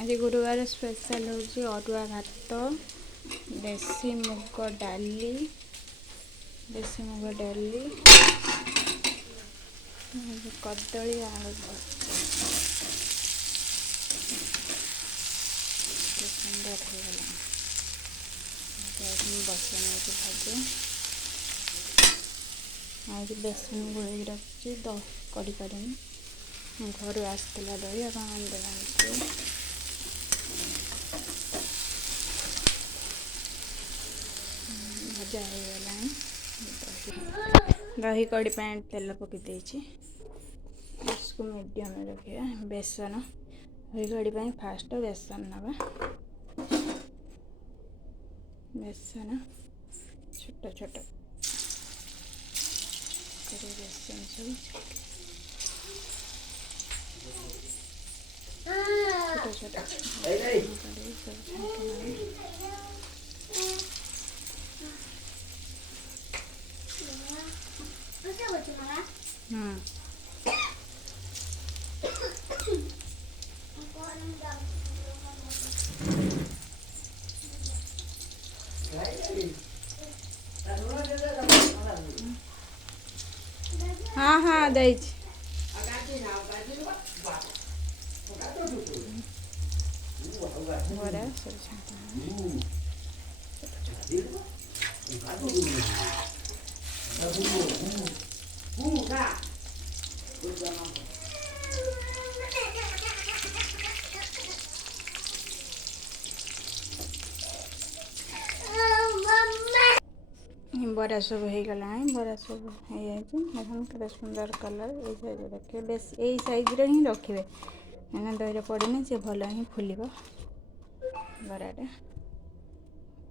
आज गुरुवार स्पेशल हूँ अरुआ भात देसी मुग डाली कदली आलू सुंदर होगा बसन भाजे आज बेसन गोल रखी कड़ी घर आसला दही भजा हो गला दही कड़ी तेल पकई इसको मीडियम रखिए बेसन दही कड़ी फास्ट बेसन नवा बेसन छोट छोट बेसन सब छोट हाँ हाँ दे बड़ा बड़ा सब हो गला बड़ा सब हो सुंदर कलर ये साइज रखिए बेस यही साइज रे ही रखिए मैंने दही पड़े से भल ही फुल बराटा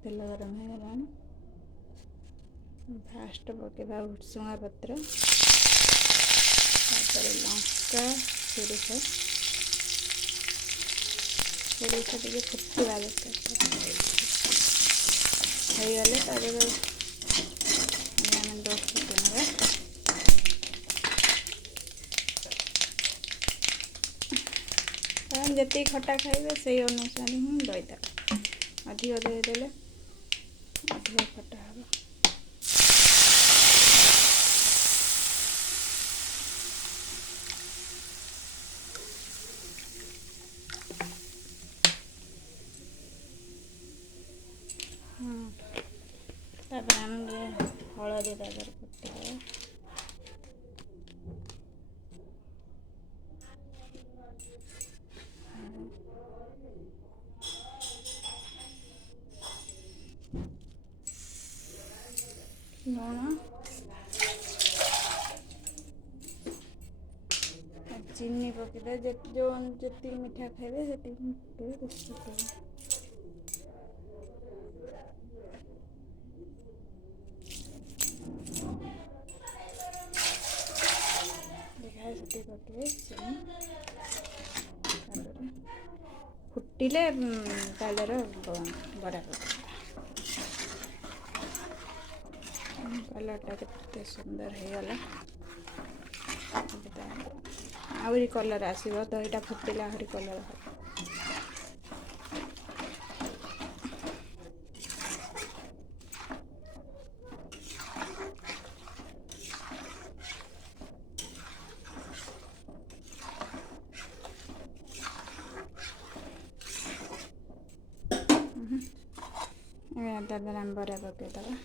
तेल गरम हो गला फास्ट पकेबा भुसुंगा पत्र लंका सोरिष टे फुटवा दरकार जी खटा खाइबे से अनुसार ही दहीटा अधिक दही देले अधिक खटा हम हलदी दागर पकड़ लुण चीनी पकड़े जो जी मीठा खाइबे से फुटिले तालर बड़ा कलरटा केते सुंदर हो गला आहरी कलर आसो दहीटा फुटिले आहरी कलर हम बड़ा पकईदबा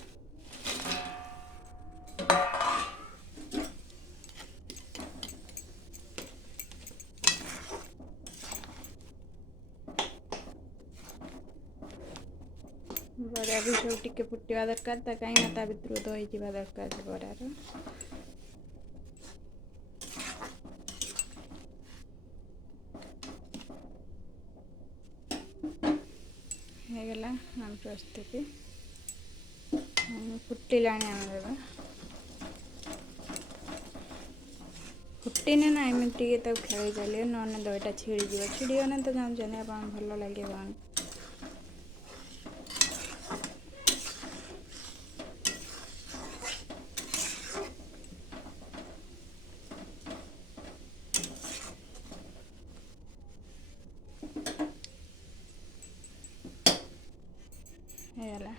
बड़ा भी सब टिके फुटवा दरकार कहीं ता भर दही जावा दरकार बड़ार होगला हम प्रस्तुति फुटिला फुटिने ना एमती खेल चलिए ना दहीटा छिड़गने तो जानते आप भल लगे ହେଇଗଲା।